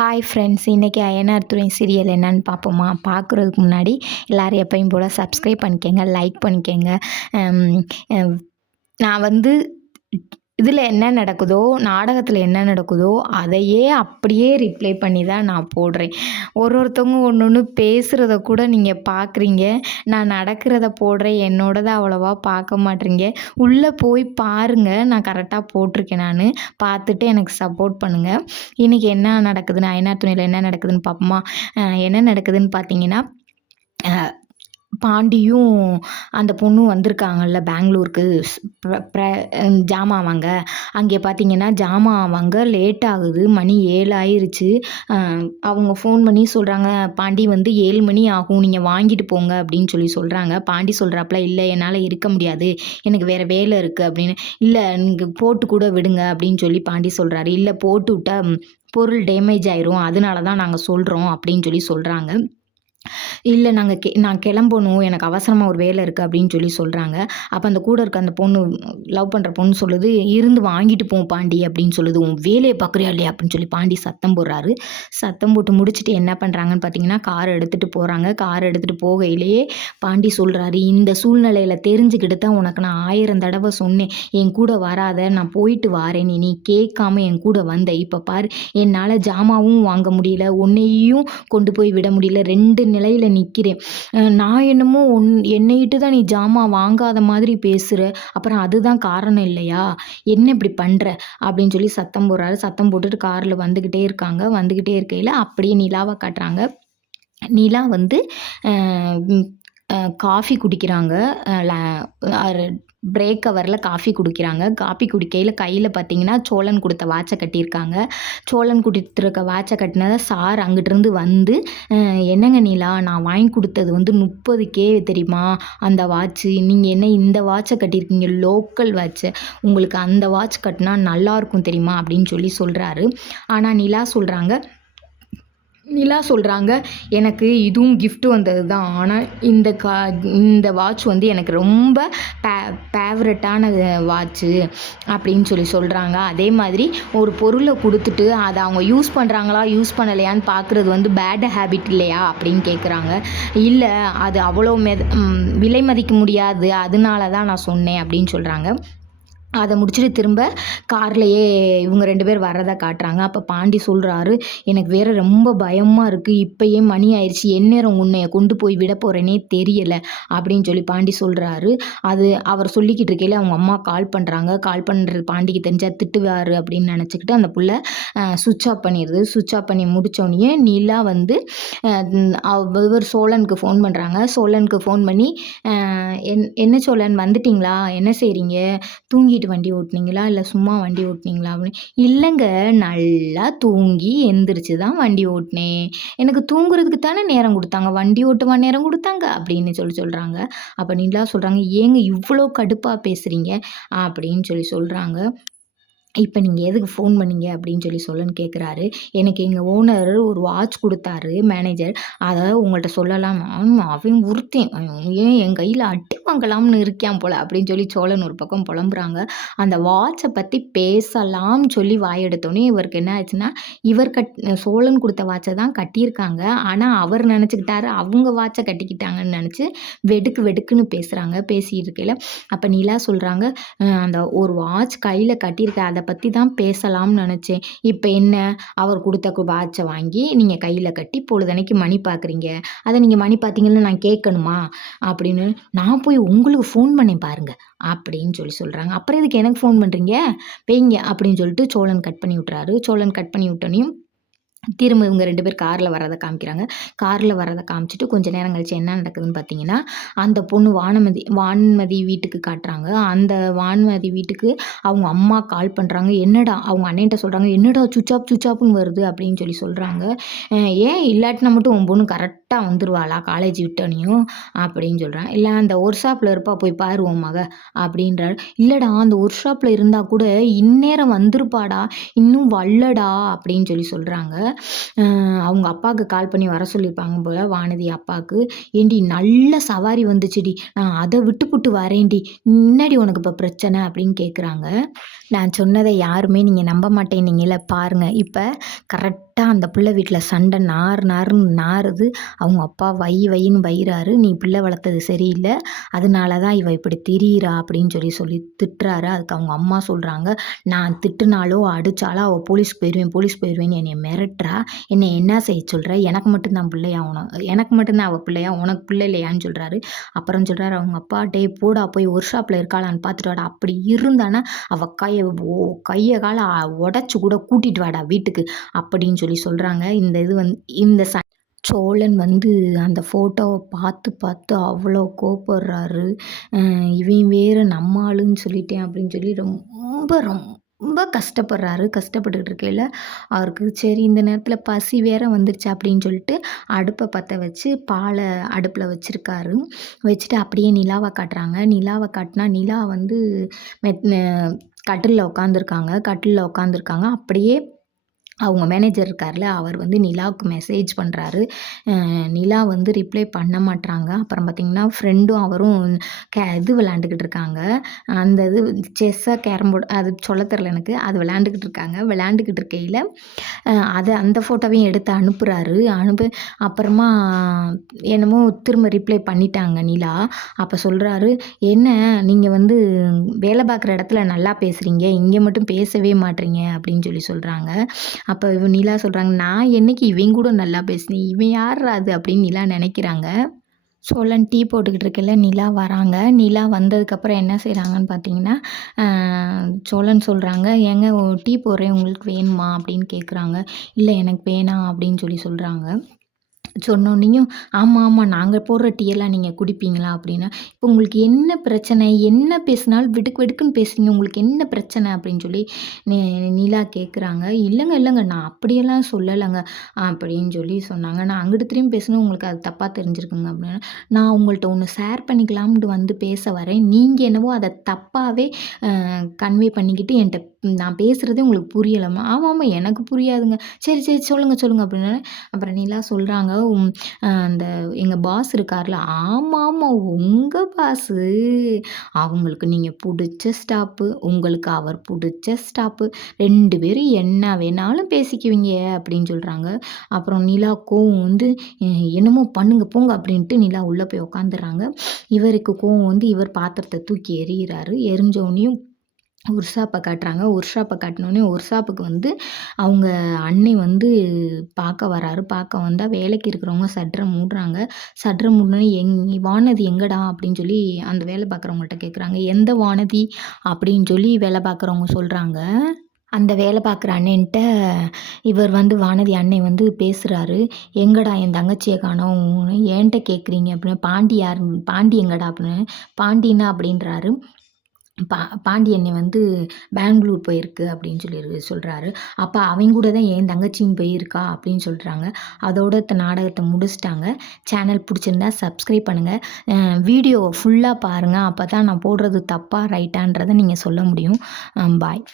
Hi friends, இன்றைக்கி அய்யனார் துணை serial என்னன்னு பார்ப்போமா? பார்க்குறதுக்கு முன்னாடி எல்லோரும் எப்பயும் போல் சப்ஸ்கிரைப் பண்ணிக்கோங்க, லைக் பண்ணிக்கோங்க. நான் வந்து இதில் என்ன நடக்குதோ, நாடகத்தில் என்ன நடக்குதோ அதையே அப்படியே ரிப்ளை பண்ணி தான் நான் போடுறேன். ஒருத்தவங்க ஒன்று ஒன்று பேசுகிறத கூட நீங்கள் பார்க்குறீங்க, நான் நடக்கிறத போடுறேன், என்னோடதை அவ்வளோவா பார்க்க மாட்றீங்க. உள்ளே போய் பாருங்கள், நான் கரெக்டாக போட்டிருக்கேன். நான் பார்த்துட்டு எனக்கு சப்போர்ட் பண்ணுங்கள். இன்றைக்கி என்ன நடக்குதுன்னு, அய்யனார் துணையில் என்ன நடக்குதுன்னு பார்ப்போமா? என்ன நடக்குதுன்னு பார்த்தீங்கன்னா, பாண்டியும் அந்த பொண்ணும் வந்திருக்காங்கல்ல பெங்களூருக்கு ஜாமான் வாங்க. அங்கே பார்த்தீங்கன்னா ஜாமான் வாங்க லேட் ஆகுது, மணி 7 ஆயிருச்சு. அவங்க ஃபோன் பண்ணி சொல்கிறாங்க, பாண்டி வந்து 7 மணி ஆகும், நீங்கள் வாங்கிட்டு போங்க அப்படின்னு சொல்கிறாங்க. பாண்டி சொல்கிறாப்புல, இல்லை என்னால் இருக்க முடியாது, எனக்கு வேறு வேலை இருக்குது அப்படின்னு. இல்லை நீங்கள் போட்டு கூட விடுங்க அப்படின்னு சொல்லி பாண்டி சொல்கிறாரு. இல்லை போட்டு விட்டால் பொருள் டேமேஜ் ஆயிரும், அதனால தான் நாங்கள் சொல்கிறோம் அப்படின்னு சொல்கிறாங்க. இல்லை நான் கிளம்பணும், எனக்கு அவசரமாக ஒரு வேலை இருக்குது அப்படின்னு சொல்கிறாங்க. அப்போ அந்த கூட இருக்க அந்த பொண்ணு, லவ் பண்ணுற பொண்ணு சொல்லுது, இருந்து வாங்கிட்டு போ பாண்டி அப்படின்னு சொல்லுது. உன் வேலையை பார்க்குறியா இல்லையா அப்படின்னு சொல்லி பாண்டி சத்தம் போடுறாரு. சத்தம் போட்டு முடிச்சுட்டு என்ன பண்ணுறாங்கன்னு பார்த்தீங்கன்னா, கார் எடுத்துகிட்டு போகிறாங்க. கார் எடுத்துகிட்டு போகையிலேயே பாண்டி சொல்கிறாரு, இந்த சூழ்நிலையில் தெரிஞ்சுக்கிட்டு தான் உனக்கு நான் 1000 தடவை சொன்னேன், என் கூட வராத, நான் போயிட்டு வாரேன், நீ கேட்காம என் கூட வந்த. இப்போ பாரு, என்னால் ஜாமாவும் வாங்க முடியல, உன்னையும் கொண்டு போய் விட முடியல, 2 நிலையில் நிற்கிறேன். நான் என்னமோ என்னையிட்டு தான் நீ ஜாமான் வாங்காத மாதிரி பேசுகிற, அப்புறம் அதுதான் காரணம் இல்லையா, என்ன இப்படி பண்ணுற அப்படின்னு சொல்லி சத்தம் போடுறாரு. சத்தம் போட்டுட்டு காரில் வந்துக்கிட்டே இருக்காங்க. வந்துக்கிட்டே இருக்கையில் அப்படியே நிலாவை காட்டுறாங்க. நிலா வந்து காஃபி குடிக்கிறாங்க. பிரேக் ஹவரில் காஃபி குடிக்கிறாங்க. காஃபி குடிக்கையில் கையில் பார்த்தீங்கன்னா சோழன் கொடுத்த வாட்சை கட்டியிருக்காங்க. சோழன் கொடுத்துருக்க வாட்சை கட்டினதை சார் அங்கிட்டிருந்து வந்து, என்னங்க நிலா, நான் வாங்கி கொடுத்தது வந்து 30K தெரியுமா அந்த வாட்ச்சு, நீங்கள் என்ன இந்த வாட்சை கட்டியிருக்கீங்க, லோக்கல் வாட்சை, உங்களுக்கு அந்த வாட்ச் கட்டினா நல்லாயிருக்கும் தெரியுமா அப்படின்னு சொல்கிறாரு. ஆனால் நிலா சொல்கிறாங்க, எனக்கு இதுவும் கிஃப்ட் வந்தது தான், ஆனால் இந்த வாட்ச் வந்து எனக்கு ரொம்ப ஃபேவரட்டான வாட்ச்சு அப்படின்னு சொல்கிறாங்க. அதே மாதிரி ஒரு பொருளை கொடுத்துட்டு அதை அவங்க யூஸ் பண்ணுறாங்களா யூஸ் பண்ணலையான்னு பார்க்குறது வந்து பேட் ஹேபிட் இல்லையா அப்படின்னு கேட்குறாங்க. இல்லை, அது அவ்வளோ விலை மதிக்க முடியாது, அதனால தான் நான் சொன்னேன் அப்படின்னு சொல்கிறாங்க. அதை முடிச்சுட்டு திரும்ப கார்லேயே இவங்க 2 பேர் வர்றதை காட்டுறாங்க. அப்போ பாண்டி சொல்கிறாரு, எனக்கு வேறு ரொம்ப பயமாக இருக்குது, இப்போயே மணி ஆயிடுச்சு, எந்நேரம் உன்னைய கொண்டு போய் விட போகிறேனே தெரியலை அப்படின்னு பாண்டி சொல்கிறாரு. அது அவர் சொல்லிக்கிட்டு இருக்கையில் அவங்க அம்மா கால் பண்ணுறாங்க. கால் பண்ணுறது பாண்டிக்கு தெரிஞ்சால் திட்டுவார் அப்படின்னு நினச்சிக்கிட்டு அந்த புள்ள சுவிட்ச் ஆஃப் பண்ணிடுது. சுவிட்ச் ஆஃப் பண்ணி முடித்தோடனே நிலா வந்து இவர் சோழனுக்கு ஃபோன் பண்ணுறாங்க. சோழனுக்கு ஃபோன் பண்ணி, என்ன சோழன் வந்துட்டிங்களா, என்ன செய்கிறீங்க, தூங்கிட்டு வண்டி ஓட்டுனீங்களா இல்லை சும்மா வண்டி ஓட்டுனீங்களா அப்படின்னு. இல்லைங்க, நல்லா தூங்கி எந்திரிச்சு தான் வண்டி ஓட்டினேன், எனக்கு தூங்குறதுக்கு தானே நேரம் கொடுத்தாங்க, வண்டி ஓட்டுவா நேரம் கொடுத்தாங்க அப்படின்னு சொல்கிறாங்க. அப்போ நிலா சொல்கிறாங்க, ஏங்க இவ்வளோ கடுப்பாக பேசுகிறீங்க அப்படின்னு சொல்கிறாங்க. இப்போ நீங்கள் எதுக்கு ஃபோன் பண்ணீங்க அப்படின்னு சொல்லன்னு கேட்குறாரு. எனக்கு எங்கள் ஓனர் ஒரு வாட்ச் கொடுத்தாரு, மேனேஜர், அதை உங்கள்கிட்ட சொல்லலாம், அவன் உறுத்தேன், ஏன் என் கையில் அட்டி வாங்கலாம்னு இருக்கான் போல் அப்படின்னு சோழன் ஒரு பக்கம் புலம்புறாங்க. அந்த வாட்சை பற்றி பேசலாம்னு சொல்லி வாயெடுத்தோன்னே இவருக்கு என்ன ஆச்சுன்னா, சோழன் கொடுத்த வாட்சை தான் கட்டியிருக்காங்க, ஆனால் அவர் நினச்சிக்கிட்டாரு அவங்க வாட்சை கட்டிக்கிட்டாங்கன்னு நினச்சி வெடுக்குன்னு பேசுகிறாங்க. பேசிகிட்டு இருக்கையில் அப்போ நிலா சொல்கிறாங்க, அந்த ஒரு வாட்ச் கையில் கட்டியிருக்க, அதை பற்றி தான் பேசலாம்னு நினச்சேன், இப்போ என்ன, அவர் கொடுத்த வாட்சை வாங்கி நீங்கள் கையில் கட்டி பொழுதனைக்கு மணி பார்க்குறீங்க, அதை நீங்கள் மணி பார்த்தீங்கன்னு நான் கேட்கணுமா அப்படின்னு. நான் போய் உங்களுக்கு ஃபோன் பண்ணேன் பாருங்க அப்படின்னு சொல்கிறாங்க. அப்புறம் எதுக்கு எனக்கு ஃபோன் பண்ணுறீங்க, பேய்ங்க அப்படின்னு சொல்லிட்டு சோழன் கட் பண்ணி விட்றாரு. சோழன் கட் பண்ணி விட்டோனையும் திரும்ப இவங்க 2 பேர் காரில் வர்றதை காமிக்கிறாங்க. காரில் வர்றதை காமிச்சிட்டு கொஞ்சம் நேரம் கழிச்சு என்ன நடக்குதுன்னு பார்த்தீங்கன்னா, அந்த பொண்ணு வான்மதி வீட்டுக்கு காட்டுறாங்க. அந்த வான்மதி வீட்டுக்கு அவங்க அம்மா கால் பண்ணுறாங்க. என்னடா, அவங்க அண்ணன்ட்ட சொல்கிறாங்க, என்னடா சுவிட்ச் ஆஃப்னு வருது அப்படின்னு சொல்கிறாங்க. ஏன் இல்லாட்டினா மட்டும் உன் பொண்ணு கரெக்டாக வந்துருவாளா காலேஜ் விட்டோனையும் அப்படின்னு சொல்கிறான். இல்லை அந்த ஒர்க் ஷாப்பில் இருப்பா போய் பாருவோம் மக அப்படின்றாரு. இல்லைடா அந்த ஒர்க் ஷாப்பில் இருந்தால் கூட இந்நேரம் வந்திருப்பாடா இன்னும் வரலடா அப்படின்னு சொல்கிறாங்க. அவங்க அப்பாவுக்கு கால் பண்ணி வர சொல்லியிருப்பாங்க போல் வானதி அப்பாவுக்கு. ஏண்டி நல்ல சவாரி வந்துச்சுடி, நான் அதை விட்டுப்புட்டு வரேன்டி, முன்னாடி உனக்கு இப்போ பிரச்சனை அப்படின்னு கேட்குறாங்க. நான் சொன்னதை யாருமே நீங்கள் நம்ப மாட்டேன்னீங்கள பாருங்கள். இப்போ கரெக்டாக அந்த பிள்ளை வீட்டில் சண்டை நாருன்னு நாறுது. அவங்க அப்பா வைன்னு வைறாரு. நீ பிள்ளை வளர்த்தது சரியில்லை, அதனால தான் இவ இப்படி திரியிறா அப்படின்னு சொல்லி திட்டுறாரு. அதுக்கு அவங்க அம்மா சொல்கிறாங்க, நான் திட்டுனாலோ அடித்தாலோ அவள் போலீஸ் போயிடுவேன்னு என்னை மிரட்டுறா. என்னை என்ன செய்ய சொல்கிற? எனக்கு மட்டும்தான் பிள்ளையா எனக்கு மட்டும்தான் அவள் பிள்ளையா, உனக்கு பிள்ளை இல்லையான்னு சொல்கிறாரு. அப்புறம் சொல்கிறாரு அவங்க அப்பா, டே போடா போய் ஒர்க் ஷாப்பில் இருக்காளான்னு பார்த்துட்டு வாடா, அப்படி இருந்தானா அவள் கையை காலை உடச்சி கூட கூட்டிகிட்டு வாடா வீட்டுக்கு அப்படின்னு சொல்கிறாங்க. இந்த இது இந்த சோழன் அந்த ஃபோட்டோவை பார்த்து அவ்வளோ கோபப்படுறாரு. இவன் வேறு நம்ம ஆளுன்னு சொல்லிட்டேன் அப்படின்னு ரொம்ப ரொம்ப கஷ்டப்பட்டுக்கிட்டு இருக்கையில் அவருக்கு சரி இந்த நேரத்தில் பசி வேற வந்துருச்சு அப்படின்னு சொல்லிட்டு அடுப்பை பற்ற வச்சு பாலை அடுப்பில் வச்சுருக்காரு. வச்சுட்டு அப்படியே நிலாவை காட்டுறாங்க. நிலாவை காட்டினா நிலா கட்டிலில் உட்காந்துருக்காங்க. அப்படியே அவங்க மேனேஜர் இருக்கார்ல, அவர் நிலாவுக்கு மெசேஜ் பண்ணுறாரு. நிலா ரிப்ளை பண்ண மாட்றாங்க. அப்புறம் பார்த்திங்கன்னா ஃப்ரெண்டும் அவரும் இது விளையாண்டுக்கிட்டு இருக்காங்க. அந்த இது செஸ்ஸாக கேரம் போர்டு அது சொல்ல தெரில எனக்கு. அது விளையாண்டுக்கிட்டு இருக்கையில் அந்த ஃபோட்டோவையும் எடுத்து அனுப்புகிறாரு. அப்புறமா என்னமோ திரும்ப ரிப்ளை பண்ணிட்டாங்க நிலா. அப்போ சொல்கிறாரு, என்ன நீங்கள் வேலை பார்க்குற இடத்துல நல்லா பேசுகிறீங்க, இங்கே மட்டும் பேசவே மாட்றீங்க அப்படின்னு சொல்கிறாங்க. அப்போ நிலா சொல்கிறாங்க, நான் என்னைக்கு இவன் கூட நல்லா பேசினேன், இவன் யார்ரா அது அப்படின்னு நிலா நினைக்கிறாங்க. சோழன் டீ போட்டுக்கிட்டு இருக்கையில நிலா வராங்க. நிலா வந்ததுக்கப்புறம் என்ன செய்கிறாங்கன்னு பார்த்தீங்கன்னா, சோழன் சொல்கிறாங்க, ஏங்க டீ போடுறேன் உங்களுக்கு வேணுமா அப்படின்னு கேட்குறாங்க. இல்லை எனக்கு வேணாம் அப்படின்னு சொல்கிறாங்க. சொன்னோன்னையும் ஆமாம் நாங்கள் போடுற டீயெல்லாம் நீங்கள் குடிப்பீங்களா அப்படின்னா, இப்போ உங்களுக்கு என்ன பிரச்சனை, என்ன பேசினாலும் வெடுக்குன்னு பேசுறீங்க, உங்களுக்கு என்ன பிரச்சனை அப்படின்னு நிலா கேட்குறாங்க. இல்லைங்க நான் அப்படியெல்லாம் சொல்லலைங்க அப்படின்னு சொன்னாங்க. நான் அங்கிட்டு திரும்பி பேசணும் உங்களுக்கு அது தப்பாக தெரிஞ்சிருக்குங்க அப்படின்னா, நான் உங்கள்கிட்ட ஒன்று ஷேர் பண்ணிக்கலாம்னு பேச வரேன், நீங்கள் என்னவோ அதை தப்பாகவே கன்வே பண்ணிக்கிட்டு என்கிட்ட நான் பேசுகிறதே உங்களுக்கு புரியலைம்மா. ஆமாம் எனக்கு புரியாதுங்க. சரி சொல்லுங்கள் அப்படின்னா, அப்புறம் நிலா சொல்கிறாங்க, அந்த எங்கள் பாஸ் இருக்கார்ல, ஆமாம் உங்கள் பாஸு, அவங்களுக்கு நீங்கள் பிடிச்ச ஸ்டாப்பு, உங்களுக்கு அவர் பிடிச்ச ஸ்டாப்பு, 2 பேரும் என்ன வேணாலும் பேசிக்குவீங்க அப்படின்னு சொல்கிறாங்க. அப்புறம் நிலா கோவம் என்னமோ பண்ணுங்க போங்க அப்படின்ட்டு நிலா உள்ளே போய் உட்காந்துடுறாங்க. இவருக்கு கோவம் இவர் பாத்திரத்தை தூக்கி எறிகிறாரு. எரிஞ்சோடனையும் ஒர்க் காட்டுறாங்க. ஒர்க் காட்டினோடனே ஒர்க் அவங்க அன்னை பார்க்க வராரு. பார்க்க வந்தால் வேலைக்கு இருக்கிறவங்க சட்ரை மூடுறாங்க. சட்ரை மூடினோடனே வானதி எங்கடா அப்படின்னு அந்த வேலை பார்க்குறவங்கள்ட்ட கேட்குறாங்க. எந்த வானதி அப்படின்னு வேலை பார்க்குறவங்க சொல்கிறாங்க. அந்த வேலை பார்க்குற அண்ணன்ட்ட இவர் வானதி அண்ணன் பேசுகிறாரு. எங்கடா என் தங்கச்சியை காணோம், ஏன்ட்ட கேட்குறீங்க அப்படின்னு. பாண்டி எங்கடா அப்படின்னு. பாண்டினா அப்படின்றாரு. பாண்டி அண்ணன் பெங்களூர் போயிருக்கு அப்படின்னு சொல்கிறாரு. அப்போ அவங்க கூட தான் என் தங்கச்சியும் போயிருக்கா அப்படின்னு சொல்கிறாங்க. அதோட நாடகத்தை முடிச்சிட்டாங்க. சேனல் பிடிச்சிருந்தா சப்ஸ்கிரைப் பண்ணுங்கள். வீடியோவை ஃபுல்லாக பாருங்கள். அப்போ தான் நான் போடுறது தப்பாக ரைட்டான்றதை நீங்கள் சொல்ல முடியும். பாய்.